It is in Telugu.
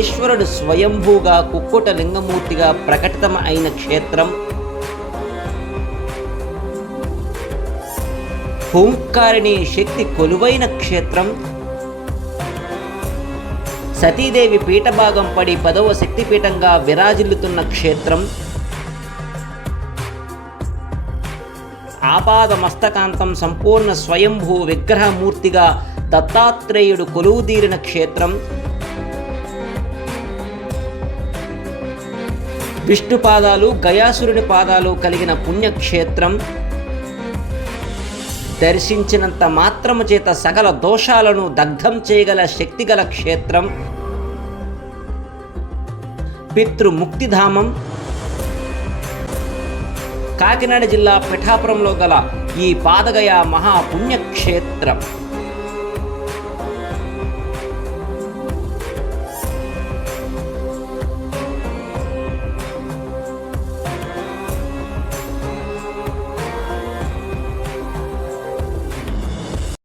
ఈశ్వరుడు స్వయంభూగా కుక్కుట లింగమూర్తిగా ప్రకటితం అయిన క్షేత్రం. హూంకారిణి శక్తి కొలువైన క్షేత్రం. సతీదేవి పీఠభాగం పడి 10వ శక్తిపీఠంగా విరాజిల్లుతున్న క్షేత్రం. ఆపాద మస్తకాంతం సంపూర్ణ స్వయంభూ విగ్రహమూర్తిగా దత్తాత్రేయుడు కొలువుదీరిన క్షేత్రం. విష్ణు పాదాలు గయాసురుని పాదాలు కలిగిన పుణ్యక్షేత్రం. దర్శించినంత మాత్రము చేత సకల దోషాలను దగ్ధం చేయగల శక్తిగల క్షేత్రం. పితృముక్తిధామం. కాకినాడ జిల్లా పిఠాపురంలో గల ఈ పాదగయ మహాపుణ్యక్షేత్రం